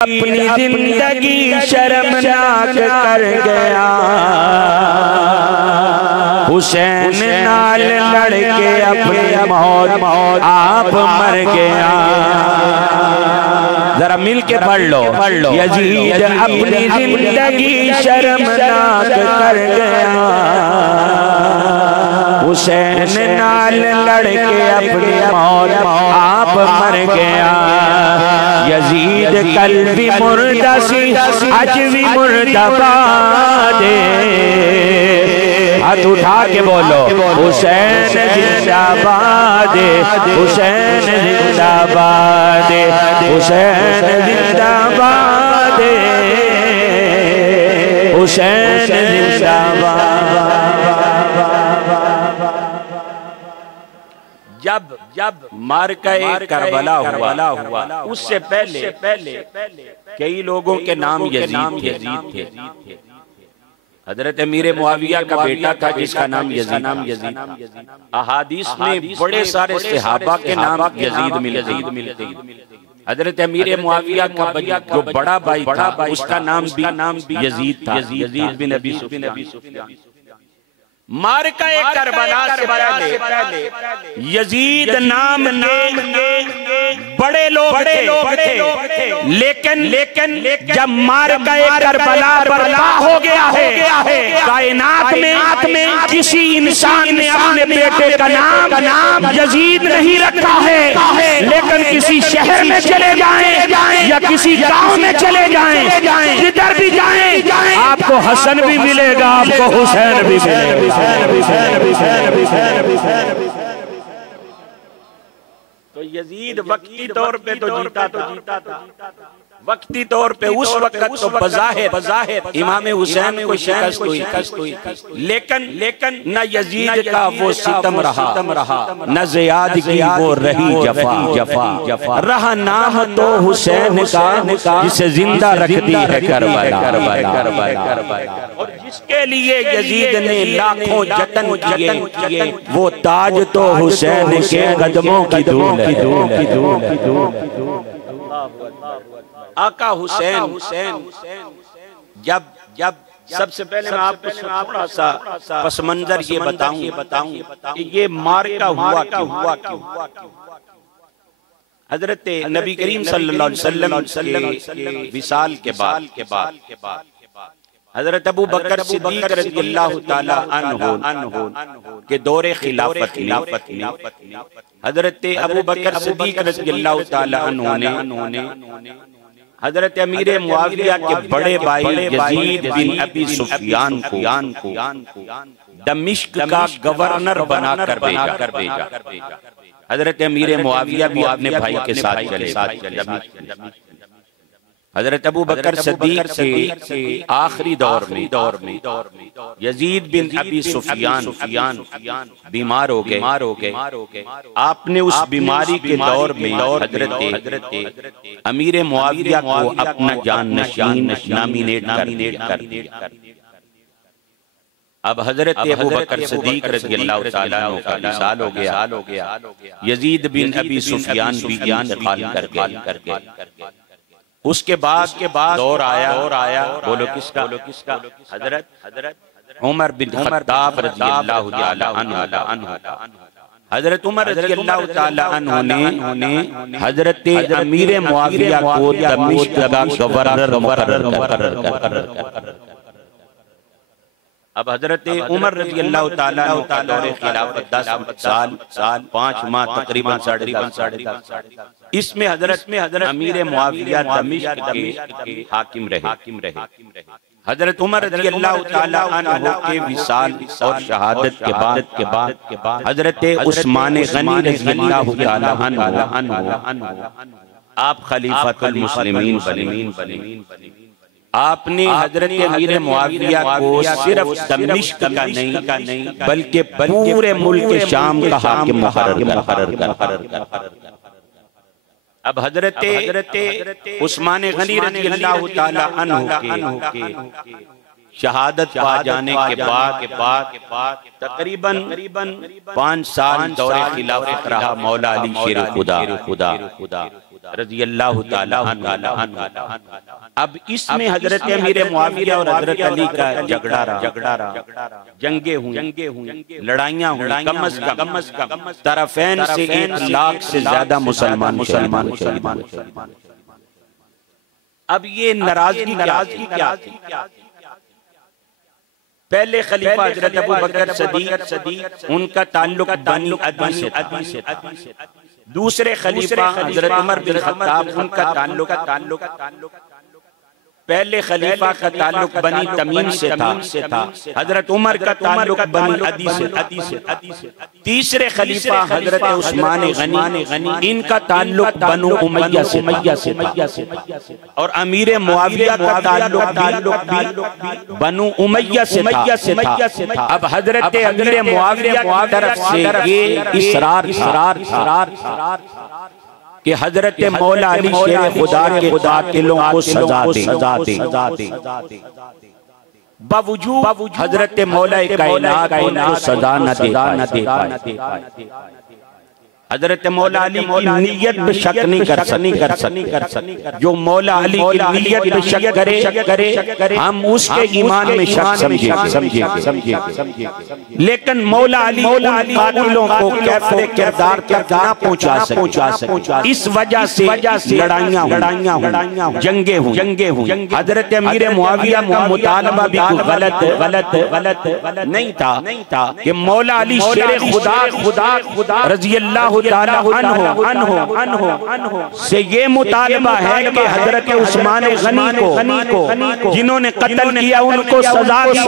अपनी जिंदगी शर्मनाक कर गया, हुसैन नाल लड़के अपनी मौत आप मर गया। जरा मिल के पढ़ लो। यजीद अपनी जिंदगी शर्मनाक कर गया, हुसैन नाल लड़के अपनी मौत आप मर गया। यजीद कल भी मुर्दा सी आज भी मुर्दाबाद, हाथ उठा के बोलो हुसैन जिंदाबाद, हुसैन जिंदाबाद, हुसैन जिंदाबाद, हुसैन जिंदाबाद। जब मार्का करबला हुआ उससे पहले कई लोगों के नाम यजीद थे। हजरत अमीर मुआविया का बेटा था जिसका नाम यजीद। अहादीस में बड़े सारे सहाबा के नाम यजीद मिलते। हजरत अमीर मुआविया का जो बड़ा भाई था उसका नाम भी यजीद था, यजीद बिन अबी सुफियान। मार्का करबला से पहले यजीद नाम के बड़े लोग थे, लेकिन जब मार्का करबला बर्पा हो गया है, कायनात में किसी इंसान ने अपने बेटे का नाम यजीद नहीं रखा है, लेकिन किसी शहर में चले जाएं या किसी गांव में चले जाएं, जिधर भी जाएं आपको हसन भी मिलेगा, आपको हुसैन भी मिलेगा। तो यजीद वक्ती तौर पे तो जीता था, वक्ती तौर पे उस वक्त तो बज़ाहिर इमाम हुसैन को शिकस्त हुई, लेकिन न यजीद का वो सितम रहा, न ज़ियाद की वो रही जफा, रहा नाम तो हुसैन का जिसे जिंदा रख दी है करबला। और जिसके लिए यजीद ने लाखों जतन किए, वो ताज तो हुसैन के कदमों की धूल है। आका हुसैन जब सबसे पहले मैं आपको थोड़ा सा पस मंजर ये बताऊं कि ये मार्का हुआ क्यों। हजरत नबी करीम सल्लल्लाहु अलैहि वसल्लम विसाल के बाद हजरत अबू बकर सिद्दीक रज़ियल्लाहु ताला अन्हु के दौरे खिलाफत में हजरत अबू बकर सिद्दीक रज़ियल्लाहु ताला अन्हु ने हजरत अमीर मुआविया के बड़े भाई यजीद बिन अबी सुफियान को दमिश्क का गवर्नर बनाकर भेजा। हजरत अमीर मुआविया भी अपने भाई के साथ चले। हजरत अबू बकर सिद्दीक के आखिरी दौर में यजीद बिन अबी सुफियान बीमार हो गए। आपने उस बीमारी के दौर में हजरत अमीर मुआविया को अपना जाननशीन नॉमिनेट कर दिया। अब हजरत अबू बकर सिद्दीक रज़ियल्लाहु ताला अन्हु का विसाल हो गया। यजीद बिन अबी सुफियान भी इंतकाल कर गए। उसके बाद दौर आया बोलो किसका? हजरत उमर बिन खत्ताब रज़ियल्लाहु ताला अन्हु। हजरत उमर रज़ियल्लाहु ताला अन्हु ने हजरत अमीर मुआविया को दमिश्क का गवर्नर मुकर्रर कर। अब हजरत उमर रज़ियल्लाहु ताला अन्हु का दौरे खिलाफत 10 साल 5 माह तकरीबन 10.5। इसमें हजरत अमीर मुआविया दमिश्क के हाकिम रहे। हजरत उमर रज़ियल्लाहु ताला अन्हु के विसाल और शहादत के बाद हजरत उस्मान गनी रज़ियल्लाहु ताला अन्हु आप खलीफतुल मुस्लिमीन बने। आपने हजरत अमीर मुआविया को सिर्फ दमिश्क का नहीं बल्कि पूरे मुल्क शाम का हाकिम मुकर्रर कर। अब हजरत उस्मान गनी रज़ियल्लाहु ताला अन्हु के शहादत पा जाने के बाद तकरीबन 5 साल दौरे खिलाफत रहा मौला अली शेर खुदा। रज़ी अल्लाह ताला अन्हु। अब इसमें हजरत अमीर मुआविया और हजरत अली का झगड़ा रहा, जंगे हुई, लड़ाइयाँ हुई, कम अज कम तरफैन से 1 लाख से ज्यादा मुसलमान। अब ये नाराजगी क्या थी? पहले खलीफा हजरत अबू बकर सदीक उनका ताल्लुक बनी अदी से था। दूसरे खलीफा हजरत उमर बिन खत्ताब उनका ताल्लुक पहले खलीफा का ताल्लुक बनी तमीम से था। हजरत उमर का ताल्लुक बनी अदी से। तीसरे खलीफा हजरत उस्मान गनी इनका ताल्लुक बनु उमैया से था। और अमीर मुआविया का ताल्लुक भी बनु उमैया से था। अब हजरत अमीर मुआविया की तरफ से ये इसरार कि हजरत मौला अली शेर खुदा के कातिलों को सजा दे। बावजूद हजरत मौला कायनात उनको सजा न दे। हजरत मौला अली की नीयत पे शक नहीं कर सकते। जो मौला अली की नीयत पे शक करे हम उसके ईमान में शक समझे। लेकिन मौला अली कातिलों को कैफे किरदार तक ना पहुंचा सके। इस वजह से लड़ाइयाँ जंगे हुई। हजरत अमीर मुआविया का मुतालबा भी गलत नहीं था कि मौला अली शेर खुदा रज़ी अल्लाह अन्हु से ये मुतालबा है कि हजरत उस्मान गनी को जिन्होंने कत्ल किया उनको सजा दी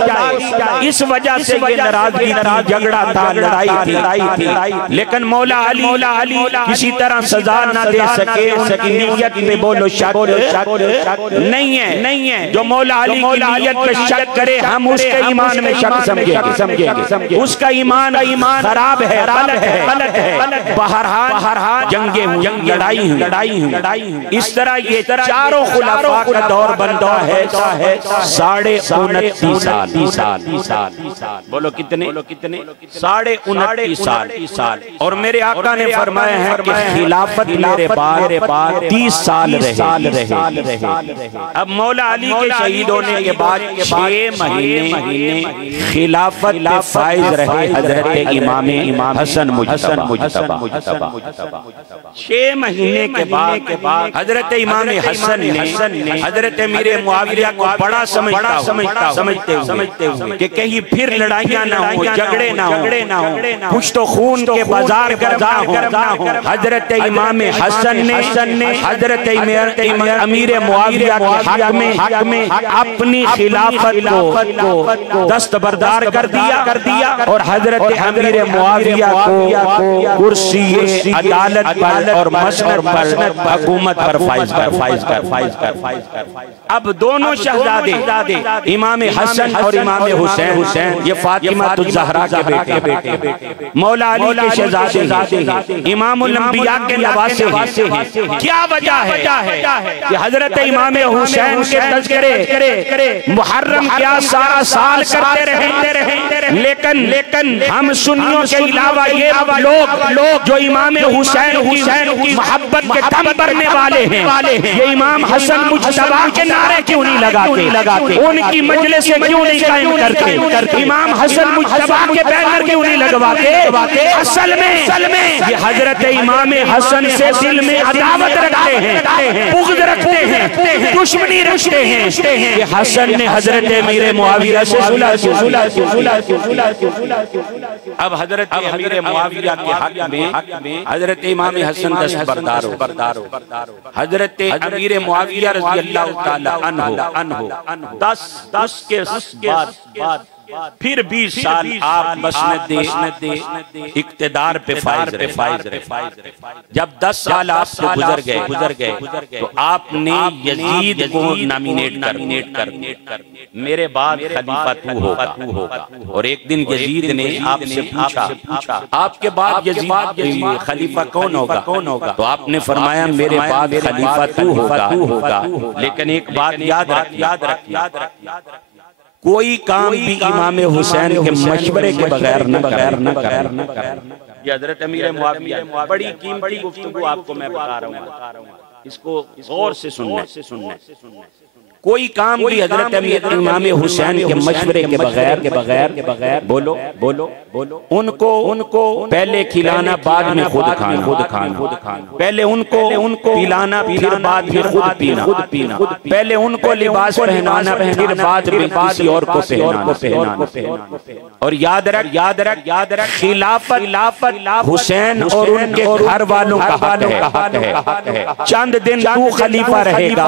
जाए। इस वजह से ये नाराजगी थी, झगड़ा था, लड़ाई थी। लेकिन मौला अली किसी तरह सजा ना दे सके, उनकी नीयत में बोलो शक नहीं है। जो मौला अली की नीयत पे शक करे हम उसके ईमान में शक समझेंगे। उसका ईमान खराब है, गलत है। बहरहाल जंगे हुई, लड़ाई हुई। इस तरह ये चारों खुलाफा का दौर बनता है 29.5 साल। बोलो कितने? 29.5 साल। और मेरे आका ने फरमाया है कि खिलाफत मेरे बाद 30 साल रहे। अब मौला अली के शहीद होने के बाद 6 महीने खिलाफत फाइज रहे हजरत इमाम हसन मुज्तबा। 6 महीने के बाद हजरत इमाम हसन ने हजरत अमीर मुआविया को बड़ा समझते हुए कि कहीं फिर लड़ाइयां ना हो, झगड़े ना हो, कुछ तो खून के बाजार गर्म ना हो। हजरत इमाम हसन ने हजरत अमीर मुआविया के हक में अपनी खिलाफत को दस्तबरदार कर दिया और हजरत अमीर मुआविया को कुर्सी अदालत पर और मसनद पर हुकूमत पर फाइज कर। अब दोनों शहजादे इमाम हसन और इमाम हुसैन ये फातिमा ज़हरा के बेटे मौला अली के शहजादे इमामुल अंबिया के नवासे हैं। क्या वजह है कि हजरत इमाम हुसैन के तज़किरे मुहर्रम क्या सारा साल करते रहे, लेकिन हम सुन्नियों के अलावा ये लोग जो इमाम हुसैन की मोहब्बत के दम भरने वाले हैं, ये इमाम हसन मुज्तबा के नारे क्यों नहीं लगाते? उनकी मजलिस से क्यों नहीं कायम करते? इमाम हसन मुज्तबा के बैनर क्यों नहीं लगवाते? असल में ये हजरत इमाम हसन से दिल में अदावत रखते हैं, बुग़्ज़ रखते हैं, दुश्मनी रखते हैं। ये हसन ने हजरत अमीर मुआविया से सुलह। अब हजरत अमीर मुआविया के हक में हजरत इमाम हसन दस्तबरदार हो। हजरत अमीर मुआविया रज़ी अल्लाह ताला अन्हु 10 के बाद फिर 20 साल आप मसनद इक्तिदार पे फाइज रहे। जब 10 साल आपसे गुजर गए तो आपने यजीद को नॉमिनेट कर मेरे बाद खलीफा तू होगा। और एक दिन यजीद ने आपसे पूछा आपके बाद यजीद खलीफा कौन होगा? तो आपने फरमाया मेरे बाद खलीफा तू होगा। लेकिन एक बात याद रख कोई काम भी इमाम हुसैन के मशवरे के बगैर न कर। ये हजरत अमीर मुआविया, बड़ी कीमती गुफ्तगू आपको मैं बता रहा हूँ, इसको गौर से सुनना। कोई काम भी हजरत इमाम हुसैन के मशवरे के बगैर बोलो उनको पहले खिलाना, बाद में खुद खाना, पहले उनको पिलाना, फिर बाद में खुद पीना, पहले उनको लिबास पहनाना, फिर बाद में किसी और को पहनाना। और याद रख खिलाफत हुसैन और उनके घर वालों का हक है। चंद दिन तू खलीफा रहेगा,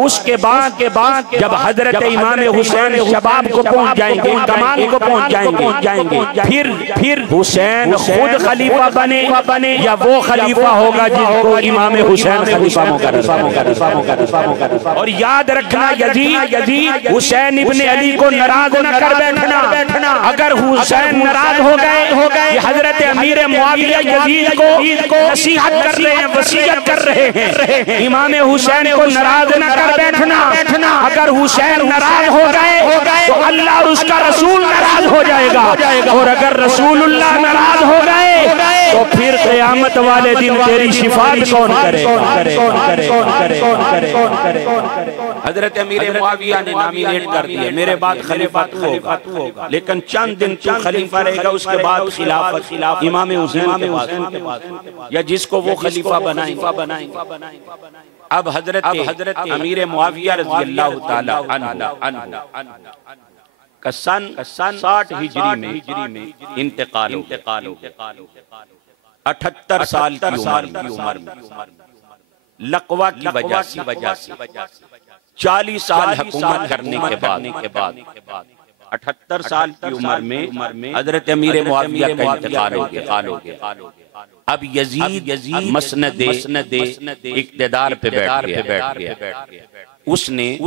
उसके बाद जब हजरत इमाम हुसैन शबाब को पहुंच जाएंगे, कमाल को पहुंच जाएंगे, फिर हुसैन खुद खलीफा बने या वो खलीफा होगा जिसको इमाम हुसैन खलीफा मुकर्रर। और याद रखना यजीद हुसैन इब्ने अली को नाराज न कर बैठना। अगर हुसैन नाराज हो गए, हजरत अमीर मुआविया यजीद को नसीहत कर रहे हैं, वसीयत कर रहे हैं, इमाम हुसैन को नाराज न कर बैठना। अगर हुसैन नाराज हो गए तो अल्लाह और उसका रसूल नाराज हो जाएगा, और अगर रसूलुल्लाह नाराज हो गए तो फिर क़यामत वाले दिन तेरी शिफात कौन करेगा? हजरत अमीर मुआविया ने नॉमिनेट कर दिया, मेरे बाद खलीफा तू होगा, लेकिन चंद दिन तू खलीफा रहेगा, उसके बाद खिलाफत इमाम हुसैन के पास या जिसको वो खलीफा बनाएंगे। अब हजरत अमीर मुआविया रज़ियल्लाहु ताला अन्हु का सन 60 हिजरी में इंतकाल हो, 78 साल की उम्र में लकवा की वजह से 40 साल हुकूमत करने के बाद 78 साल की उम्र में हजरत अमीर मुआविया का इंतकाल हो गया। अब यजीद मसनद इक्तिदार पे बैठ गया। उसने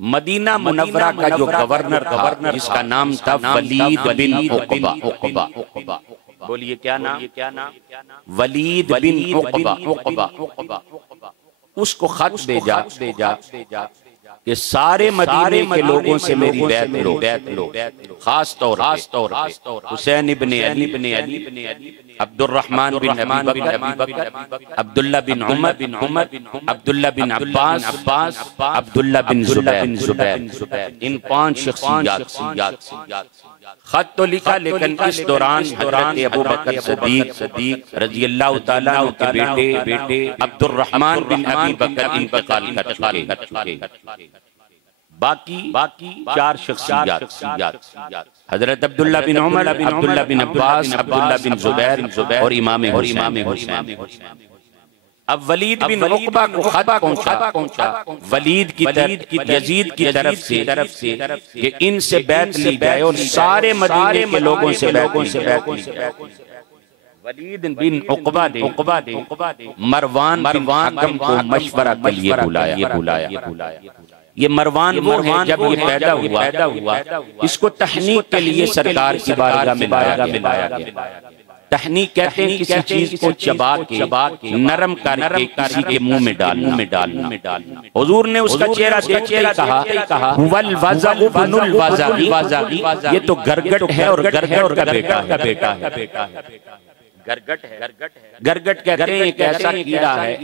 मदीना मुनव्वरा का जो गवर्नर था, जिसका नाम था वलीद बिन उक़बा, बोलिए क्या नाम? वलीद बिन उक़बा, उसको खत भेजा कि सारे मदीने के लोगों से मेरी बैत लो, खास तौर हुसैन इब्ने अली, अब्दुर्रहमान बिन अबी बकर, अब्दुल्ला बिन उमर, अब्दुल्ला बिन अब्बास, अब्दुल्ला बिन जुबैर, इन 5 शख्सियत। खत तो लिखा, लेकिन इस दौरान हज़रत अबू बकर सिद्दीक रज़ियल्लाहु ताला अन्हु के बेटे अब्दुर्रहमान बिन अबी बकर इंतकाल कर चुके। बाकी 4 शख्सियत हज़रत अब्दुल्ला बिन उमर, अब्दुल्ला बिन अब्बास, अब्दुल्ला बिन जुबैर और इमाम हुसैन। अब वलीद बिन उक़बा को खत पहुंचा वलीद की यजीद की तरफ से कि इनसे बैत ली जाए और सारे मदीने के लोगों से बैत ली जाए। वलीद बिन उक़बा ने मरवान बिन हकम को मशवरा के लिए बुलाया। ये मरवान वो है, जब ये पैदा हुआ इसको तहनीक के लिए सरकार की बारगाह में लाया गया। तहनीक कहते हैं किसी चीज को चबा के नरम करके किसी के मुंह में डालना। हुजूर ने उसका चेहरा देख के कहा वल वज़अ बिनुल वज़अ, ये तो गरगट है और गरगट का बेटा है। गरगट कहते हैं एक ऐसा कीड़ा है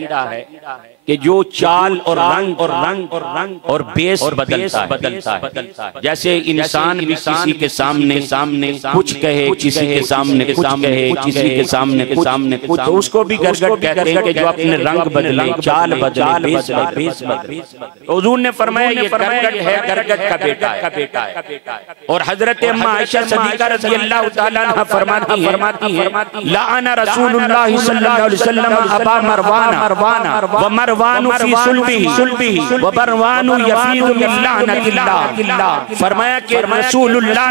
कि जो चाल और रंग और बेस बदलता है। जैसे इंसान भी किसी के सामने कुछ कहे, किसी के सामने कुछ कहे, किसी के सामने कुछ, तो उसको भी गरगट कहते हैं कि जो अपने रंग बदले, चाल बदले, बेस बदले। हुजूर ने फरमाया ये गरगट है, गरगट का बेटा है। और हजरत अम्मा आयशा सिद्दीक़ा रज़ियल्लाहु ताला अन्हा फरमाती है लाअना रसूलुल्लाह सल्लल्लाहु अलैहि वसल्लम अबा मरवाना व मरवानु फी सुल्बिही व मरवानु यफीदु मिन लानतिल्लाह। फरमाया कि रसूलुल्लाह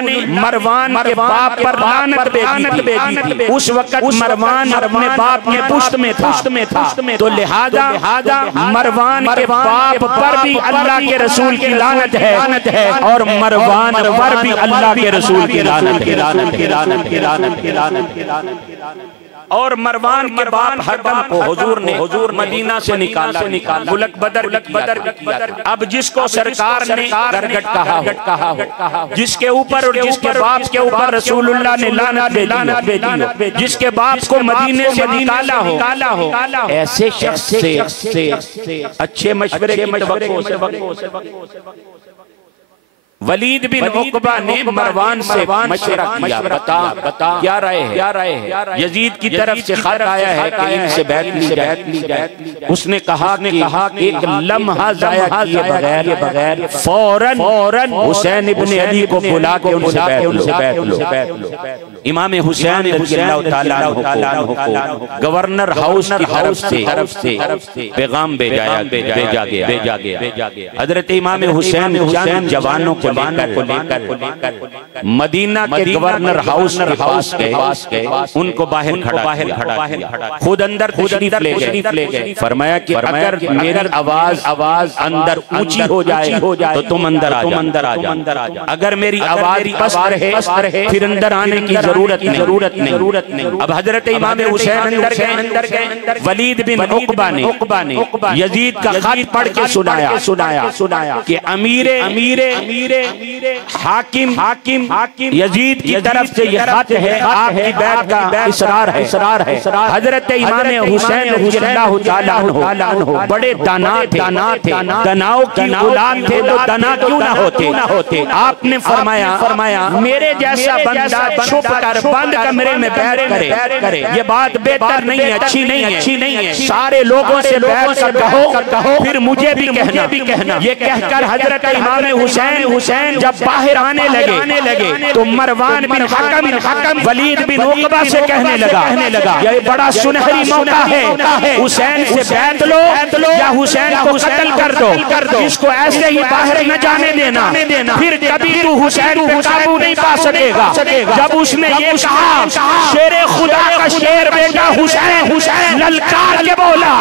ने मरवान के बाप पर लानत भेजी थी। उस वक्त मरवान अपने बाप के पुश्त में था, तो लिहाजा मरवान के बाप पर भी अल्लाह के रसूल की लानत है और मरवान पर भी अल्लाह के रसूल की लानत है। और मरवान के बाप हकम को हुजूर ने मदीना से निकाला मुल्क बदर किया। अब जिसको सरकार ने गरगट कहा हो, जिसके ऊपर और जिसके बाप के ऊपर रसूलुल्लाह ने लानत भेजी, जिसके बाप को मदीने से निकाला हो, ऐसे शख्स से अच्छे मशवरे की तवक्को से वलीद बिन उक़बा ने मरवान से मशवरा किया, बता क्या राय है। यजीद की तरफ से खत आया है कि इनसे बैत ली जाए। उसने कहा कि एक लम्हा ज़ाया किए बगैर फौरन हुसैन इब्न अली को बुला के उनसे बैत लो। इमाम हुसैन रज़ियल्लाहु ताला अन्हु को गवर्नर हाउस की तरफ से पैगाम भेजा गया। हजरत इमाम हुसैन चंद जवानों को लेकर मदीना के गवर्नर हाउस गए, उनको बाहर खड़ा, खुद अंदर तशरीफ ले गए। फरमाया कि अगर मेरी आवाज अंदर ऊंची हो जाए तो तुम अंदर आ जाओ, अगर मेरी आवाज पस्त रहे फिर अंदर आने की जरूरत नहीं। अब हजरत इमाम हुसैन अंदर गए। वलीद बिन उक़बा ने यजीद का खत पढ़ के सुनाया कि अमीर हाकिम यजीद की तरफ से यह खत है, आपकी बैत का इसरार है। हजरत इमाम हुसैन रज़ियल्लाहु ताला अन्हु बड़े दाना थे, दनाओं की औलाद थे, तो दना क्यों ना होते। आपने फरमाया मेरे जैसा बंदा छुप कर बंद कमरे में बैठ करे, ये बात बेहतर नहीं है, अच्छी नहीं है। सारे लोगों से बैठ कर कहो, फिर मुझे भी कहना। ये कहकर हजरत इमाम हुसैन जब बाहर आने लगे तो मरवान बिन हकम वलीद बिन उक़बा से कहने लगा ये बड़ा सुनहरी मौका है, हुसैन से बैत लो या हुसैन को कत्ल कर दो। इसको ऐसे ही बाहर न जाने देना, फिर कभी तू हुसैन पे काबू नहीं पा सकेगा। जब उसने ये कहा, शेरे खुदा का शेर बेटा हुसैन ललकार के बोला,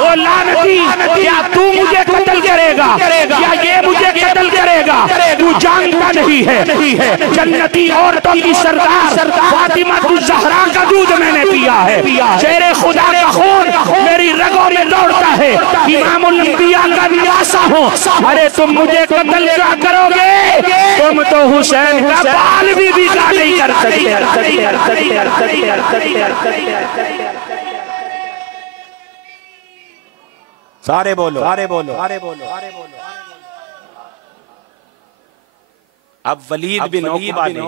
ओ लानती, क्या तू मुझे कत्ल करेगा या ये मुझे कत्ल करेगा? तू जानता नहीं है जन्नती औरतों की सरदार फातिमा ज़हरा का दूध मैंने पिया है, शेरे खुदा का खून मेरी रगों में दौड़ता है, इमामुल अंबिया का निवासा हूँ। अरे तुम मुझे कत्ल क्या करोगे? तुम तो हुसैन का बाल भी बिगा नहीं कर सकते। सारे बोलो। अब वलीद बिन उक़बा ने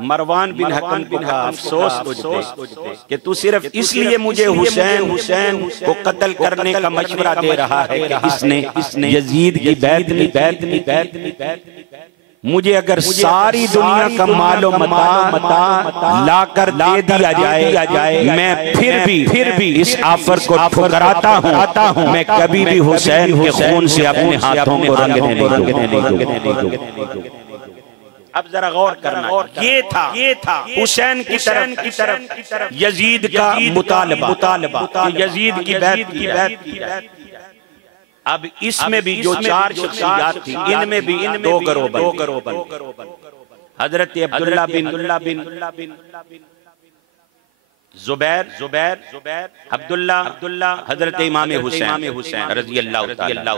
मरवान बिन हकम को कहा, अफसोस तुझे कि तू सिर्फ इसलिए मुझे हुसैन को कत्ल करने का मशवरा दे रहा है कि इसने यजीद की बैत नहीं। मुझे अगर सारी दुनिया का मालो मता लाकर दे दिया जाए, मैं फिर भी इस ऑफर को ठुकराता हूँ। मैं कभी भी हुसैन के खून से अपने हाथों को रंगने नहीं दूंगा। अब जरा गौर करना, ये था हुसैन की तरफ यजीद का मुतालबा, यजीद की बैत। अब इसमें भी जो चार शख्सियत थी, इनमें भी दो गरोह। हजरत अब्दुल्ला बिन जुबैर अब्दुल्ला हजरत इमाम हुसैन रज़ियल्लाहु ताला,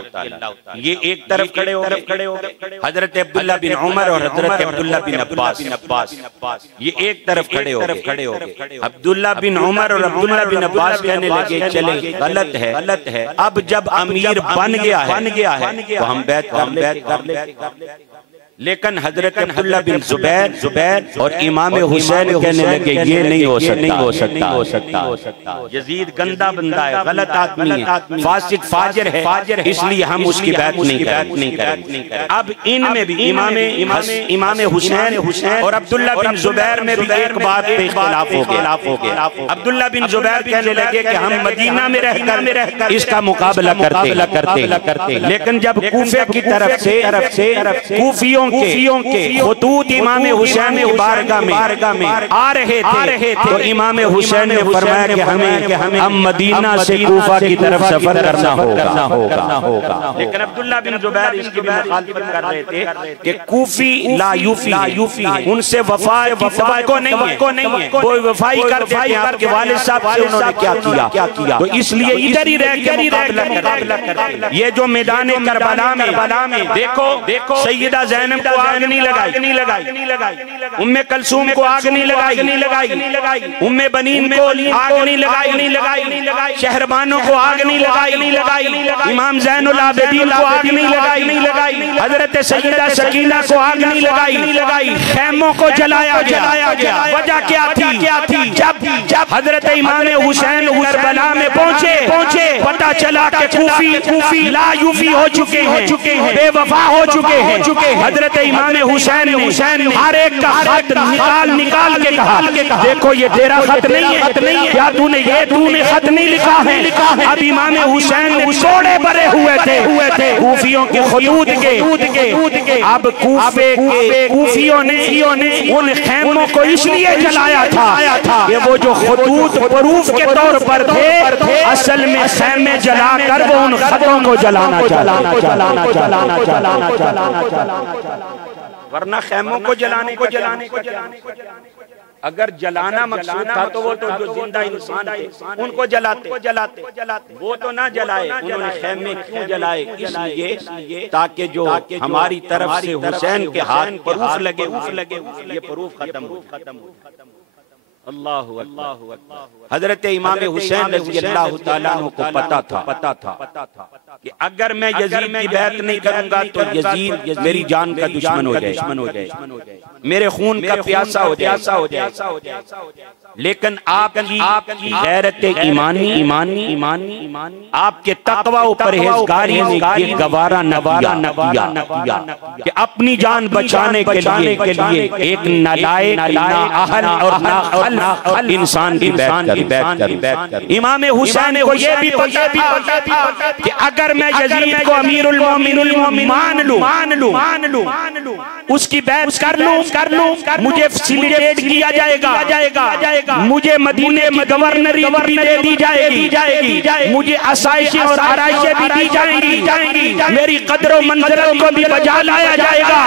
ये एक तरफ खड़े हो गए। हजरत अब्दुल्ला बिन उमर और हजरत अब्दुल्ला बिन अब्बास ये एक तरफ खड़े हो गए। अब्दुल्ला बिन उमर और अब्दुल्ला बिन अब्बास कहने लगे, चले गलत है, अब जब अमीर बन गया है तो हम बैत कर ले। लेकिन हजरत अब्दुल्ला बिन जुबैर और इमाम हुसैन कहने लगे, ये नहीं हो सकता। यजीद गंदा बंदा है, गलत आदमी है, फासिक फाजिर है, इसलिए हम उसकी बात नहीं करेंगे। अब इनमें भी इमाम हुसैन और अब्दुल्ला बिन जुबैर में भी एक बात पे इख्तिलाफ हो गया। अब्दुल्ला बिन जुबैर कहने लगे कि हम मदीना में रहकर इसका मुकाबला करते, लेकिन जब कूफे की तरफ से कूफियों के खुतूत इमाम हुसैन की बारगाह में आ रहे थे तो इमाम हुसैन ने फरमाया कि हमें अब मदीना से कूफा की तरफ सफर करना होगा। लेकिन अब्दुल्ला बिन जुबैर इसकी भी मुखालफत कर रहे थे कि कूफी ला यूफी उनसे वफा की तवक्को नहीं है, वो वफाई करते हैं आपके वालिद साहब से उन्होंने क्या किया, तो इसलिए इधर ही रह के मुकाबला करते। ये जो मैदान करबला में देखो सैयदा ज़ैनब को आग नहीं लगाई, उम्मे कलसूम को आग नहीं लगाई, उम्मे बनीन को आग नहीं लगाई, शहरबानों को आग नहीं लगाई, इमाम ज़ैनुल आबिदीन को आग नहीं लगाई, हजरत सैयदा सकीना को आग नहीं लगाई, खैमों को जलाया गया। वजह क्या थी? जब हजरत इमाम हुसैन करबला में पहुंचे पता चला कि कूफी ला यूफी हो चुके हैं, बेवफा हो चुके हैं। हजरत इमाम हुसैन ने हर एक का खत निकाल के कहा, देखो ये तेरा खत नहीं है, क्या तूने खत नहीं लिखा है? अब इमाम हुसैन ने सोड़े भरे हुए थे कूफियों के खुतूत के। अब कूफियों ने उन खैमों को इसलिए जलाया था कि वो जो खुतूत प्रूफ के तौर पर थे, असल में खैमे जलाकर वो उन खतों को जलाना, वरना खैमों को जलाने को। अगर जलाना मकसूद था तो वो तो जो जिंदा इंसान थे उनको जलाते, वो तो ना जलाए, उन्होंने खैमे क्यों जलाए? इसलिए ताकि जो हमारी तरफ से हुसैन के हाथ प्रूफ लगे, ये प्रूफ खत्म हो। अल्लाहु अकबर। हजरत इमाम हुसैन रज़ी अल्लाह तआला अन्हु को पता था कि अगर मैं यजीद की बैत नहीं करूंगा तो यजीद मेरी जान का दुश्मन हो जाए, मेरे खून का प्यासा हो जाए। लेकिन आपकी गैरत ईमानी आपके तकवा और परहेज़गारी ने गवारा न किया कि अपनी जान बचाने के लिए एक नालायक, नाअहल और नाअहल इंसान की बैत कर। इमाम हुसैन को ये भी पता था कि अगर मैं यजीद को अमीरुल मोमिनीन मान लूं, उसकी बैत कर लूं, मुझे फैसिलिटेट किया जाएगा, मुझे मदीने की गवर्नरी दे दी जाएगी, मुझे आसाइशें और आराइशें भी दी जाएंगी, मेरी कदर मंज़िलत को भी बजा लाया जाएगा।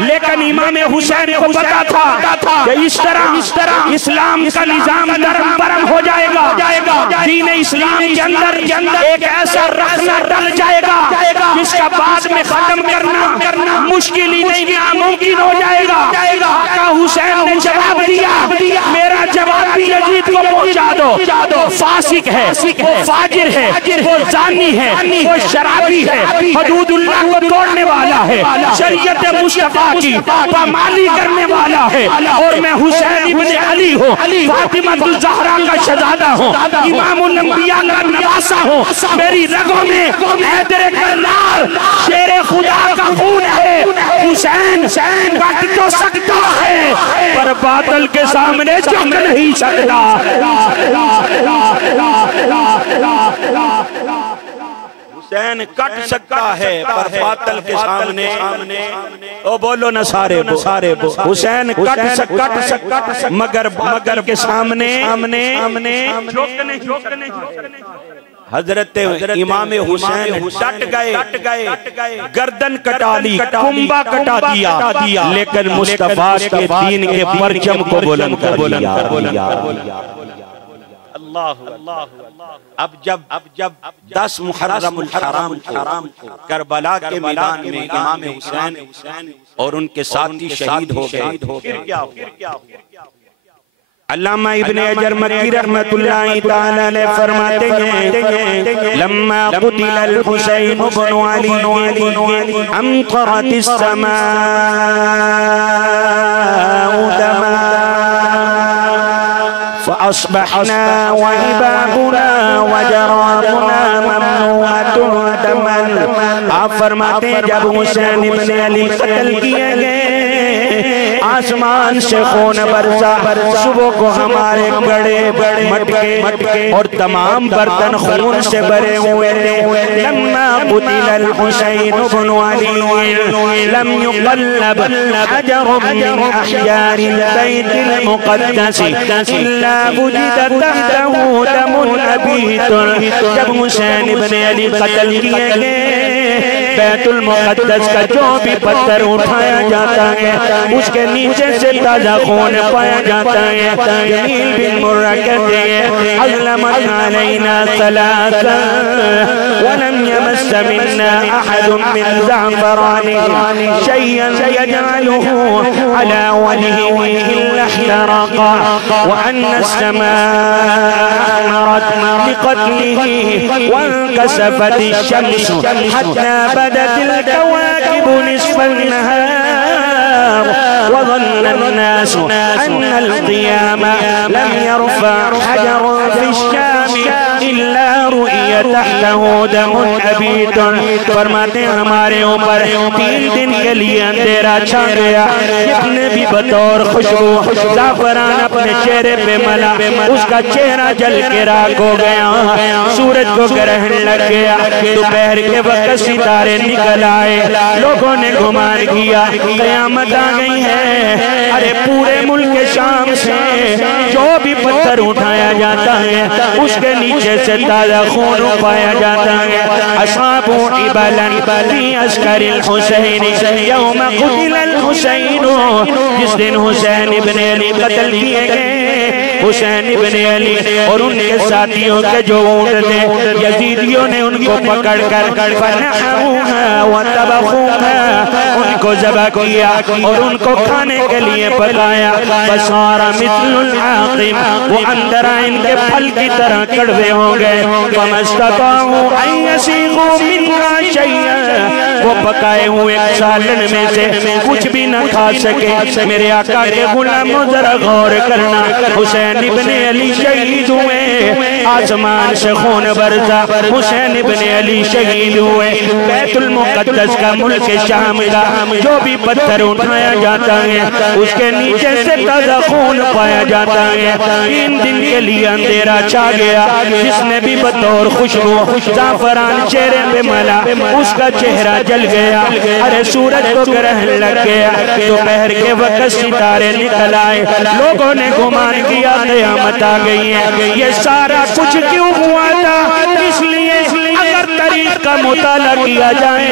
लेकिन इमाम हुसैन को पता था कि इस तरह इस्लाम का निजाम नरम परम हो जाएगा, दीन इस्लाम के अंदर एक ऐसा रखना डल जाएगा जिसका बाद में खत्म करना मुश्किल ही नहीं, नामुमकिन हो जाएगा। आका हुसैन ने जवाब दिया, मेरा जवाब भी यजीद को पहुंचा दो। फासिक है, वो फाजिर है, वो जानी है, वो शराबी है, हदूदुल्लाह को तोड़ने वाला है, शरीयत मुस्तफा की पामाली करने वाला है, और मैं हुसैन इब्ने अली हूँ, फातिमा ज़हरा का शहजादा हूँ, इमामुल अंबिया का नवासा हूँ, मेरी रगों में हैदर करनाल शेरे खुदा का खून है। हुसैन कट तो सकता है पर बादल के सामने झुक नहीं सकता। हुसैन कट सकता है पर बादल के सामने, ओ बोलो न सारे हुसैन कट सकता मगर के सामने झुक नहीं। हजरत इमाम हुसैन डट गए, गर्दन कटा ली, कुंबा कटा दिया, लेकिन मुस्तफा के दीन के परचम को बुलंद कर दिया। अब जब 10 मुहर्रमुल हराम को करबला के मैदान में इमाम हुसैन और उनके साथी शहीद हो गए, फिर क्या हो? अल्लामा इब्ने अजर मक्की रहमतुल्लाहि तआला अलैह फरमाते हैं, लम्मा कुतिल हुसैन इब्न अली अमतरतिस समाउ दमा फअस्बहना व इबाबुना व जराबुना ममनुअतुन दमन। आप फरमाते हैं जब हुसैन इब्न अली कत्ल किए गए आसमान से खून बरसा। सुबह को हमारे गड़े मटके और तमाम बर्तन खून से भरे हुए थे। लम्मा कुतिल हुसैन इब्न अली लम युक़ल्लब हजरुन मिन अहजारिल बैतिल मुक़द्दस इल्ला वुजिद तहतहु दमुन अबीतुन। जब हुसैन इब्न अली कत्ल किए गए, बैतुल मुक़द्दस का जो भी पत्थर उठाया जाता है उसके नीचे से ताजा खून पाया जाता है। जमील बिन मुर्रा कहते हैं अज़लमत अलैना सलासा वलम यमस्स मिन्ना अहदुन मिन ज़अफ़रानी शय्यन यजअलुहु अला वजहिही इल्ला इहतरक़ा व अन्ना अस्समाअ अहमरत लिक़त्लिही वंकसफत अश-शम्सु हत्ता बदतिल कवाकिबु निस्फ़न नहार वज़न्न अन्नासु अन्नल क़ियामा लम यरफ़अ हजरुन फ़िश्शाम इल्ला रुइया तहतहु दमुन अबीतुन। फरमाते हमारे ऊपर 3 दिन के लिए अंधेरा छा गया। जितने भी बतौर खुशबू ज़ाफ़रान अपने चेहरे पे मला, उसका चेहरा जल के राख हो गया। सूरज को ग्रहण लग गया। दोपहर के वक्त सितारे निकल आए। लोगों ने गुमान किया क़यामत आ गई है। अरे पूरे मुल्क शाम से जो भी पत्थर उठाया जाता है उसके नीचे से ताजा खून पाया जाता है। अस्हाबु इबलन फी अस्करिल हुसैन यौम कुतिल हुसैन। जिस दिन हुसैन इब्न अली कत्ल किए गए, हुसैन इब्न अली और उनके साथियों के जो ऊँट थे, यजीदियों ने उनको पकड़ कर उनको ज़बह किया और उनको खाने के लिए पकाया। बसारा मिस्लुल आक़िम, वो अंदर इनके फल की तरह कड़वे हो गए। वमस्तताउ अन यसीगु मिन्हा शैय्यन, वो पकाए हुए सालन में से कुछ भी न खा सके। मेरे आका के गुलामों जरा गौर करना, हुसैन इब्न अली शहीद हुए। आसमान से खून बरसा, हुसैन इब्न अली शहीद हुए। बैतुल मुक़द्दस का मुल्क शाम का जो भी पत्थर उठाया जाता है उसके नीचे से ताजा खून पाया जाता है। 3 दिन के लिए अंधेरा छा गया। जिसने भी बतौर खुशबू ज़ाफ़रान चेहरे पे मला, उसका चेहरा जल गया। अरे सूरज को ग्रहण लग गया। दोपहर के वक्त सितारे निकल आए। लोगों ने गुमान किया क़यामत आ गई है। ये सारा कुछ क्यों हुआ था? इसलिए अगर तारीख का मुताला किया जाए,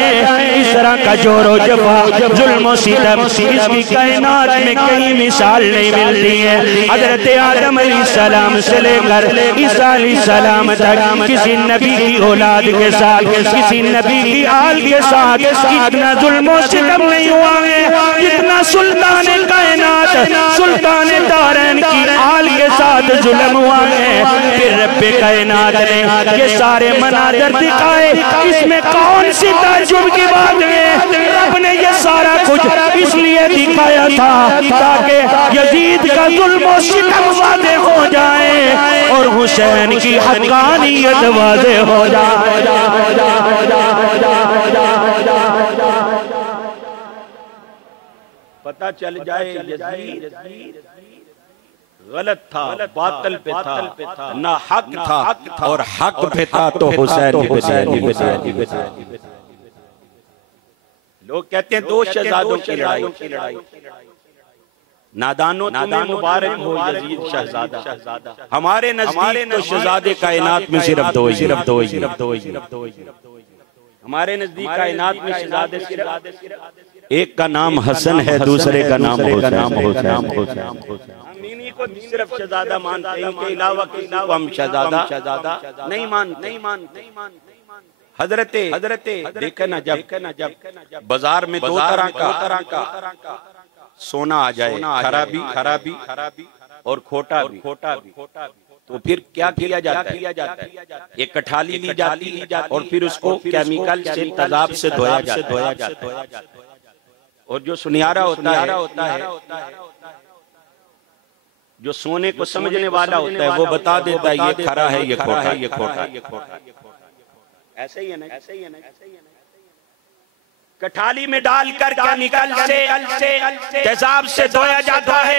इस तरह का जोरो जफा जुल्म सितम इसकी कायनात में कहीं मिसाल नहीं मिलती है। हज़रत आदम अलैहिस्सलाम से लेकर ईसा अलैहिस्सलाम तक किसी नबी की औलाद के साथ, किसी नबी की आल के साथ इतना जुल्म सितम नहीं हुआ है जितना सुल्तान कायनात सुल्तान दारैन की आल के साथ जुल्म हुआ है। फिर रब्बे कायनात ने ये सारे मनाज़र दिखाए। इसमें कौन सी ताज्जुब की बात है? रब ने ये सारा कुछ इसलिए दिखाया था ताकि यजीद का जुल्म और सितम वाज़े हो जाए और हुसैन की हक़ानियत वाज़े हो जाए। पता चल जाए यजीद गलत था, बातिल पे था, ना हक था और हक पे था तो हुसैन लोग कहते हैं 2 शहजादों की लड़ाई। नादानो तुम्हें मुबारक हो यजीद शहजादा। हमारे नज़दीक तो शहजादे कायनात में सिर्फ दो ही। हमारे नज़दीक कायनात में शहजादे सिर्फ एक का नाम हसन है, दूसरे का नाम हुसैन। को सिर्फ शहजादा मानते हैं, इनके अलावा किसी को हम शहजादा नहीं मानते। हजरते देखे ना जब बाजार में 2 तरह का सोना आ जाए, खराबी और खोटा भी, तो फिर क्या किया जाता है? एक कठाली ली जाती और फिर उसको केमिकल से तेजाब से धोया जाता है और जो सुनियारा होता है जो सोने को समझने वाला होता है वो बता देता है ये खरा है, ये खोटा है, ये खोटा है। ऐसे ही है ना? कठाली में डाल कर निकल से तेजाब से धोया जाता है।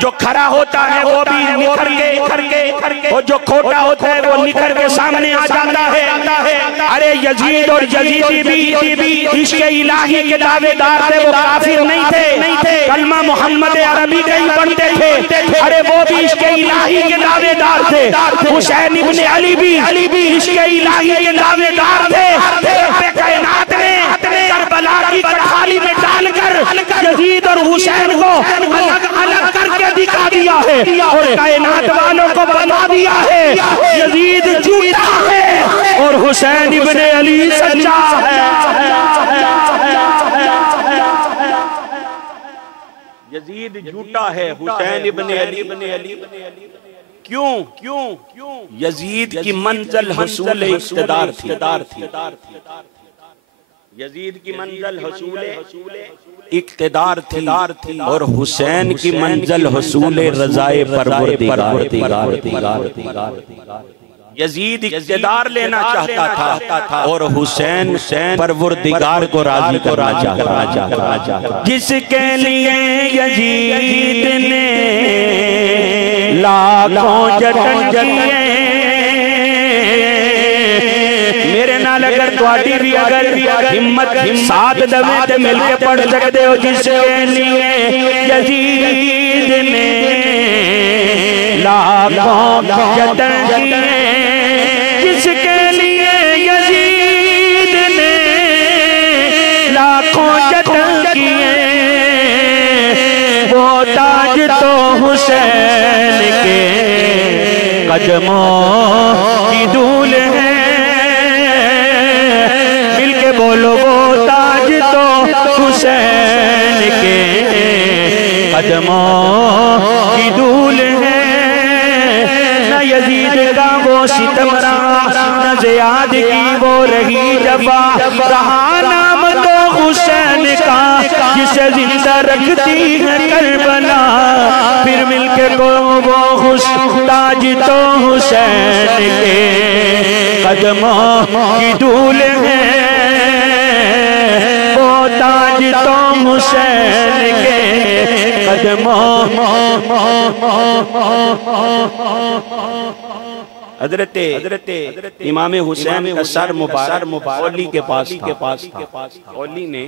जो खरा होता है वो भी निखर के और जो खोटा होता है वो निखर के सामने आ जाता है। अरे यजीद और यजीदी भी इश्क़ इलाही के दावेदार थे, वो काफिर नहीं थे, कलमा मोहम्मद अरबी का ही पढ़ते थे। अरे वो भी इश्क़ इलाही के दावेदार थे। हुसैन इब्न अली भी इश्क़ इलाही के दावेदार थे। कायनात ने करबला की कठाली में डालकर यजीद और हुसैन को अलग अलग करके दिखा दिया है और कायनात वालों को बता दिया है यजीद झूठा है और हुसैन इब्न अली सच्चा है। यजीद झूठा है, हुसैन इब्न अली क्यों? यजीद की मंजिल हसूल इक़्तिदार थी। यजीद की मंजिल हसूल इक़्तिदार थी और हुसैन की मंजिल हसूल रज़ाए परवरदिगार। यजीद इक़्तिदार लेना चाहता था और हुसैन परवरदिगार को राजी राजा। जिसके लिए यजीद ने लाखों जतन किए, मेरे नाल अगर तुहाडी भी अगर हिम्मत साथ दवे ते मिलके पढ़ सकते हो। जिसके लिए यजीद ने लाखों जतन किए, जिसके लिए यजीद ने लाखों जतन किए, वो ताज तो हुसैन के कदमों की धूल है। मिलके बोलो वो ताज तो हुसैन के कदमों की धूल है। न यजीद का वो सितम रहा, न ज़ियाद की वो रही जफा, रहा नाम तो हुसैन का जिसे जिंदा रखती है करबला। फिर मिलके को वो ताज तो हुसैन के कदमों की धूल है, वो ताज तो हुसैन के कदमों। हज़रत इमाम हुसैन का सर मुबारक ओली के पास था। ओली ने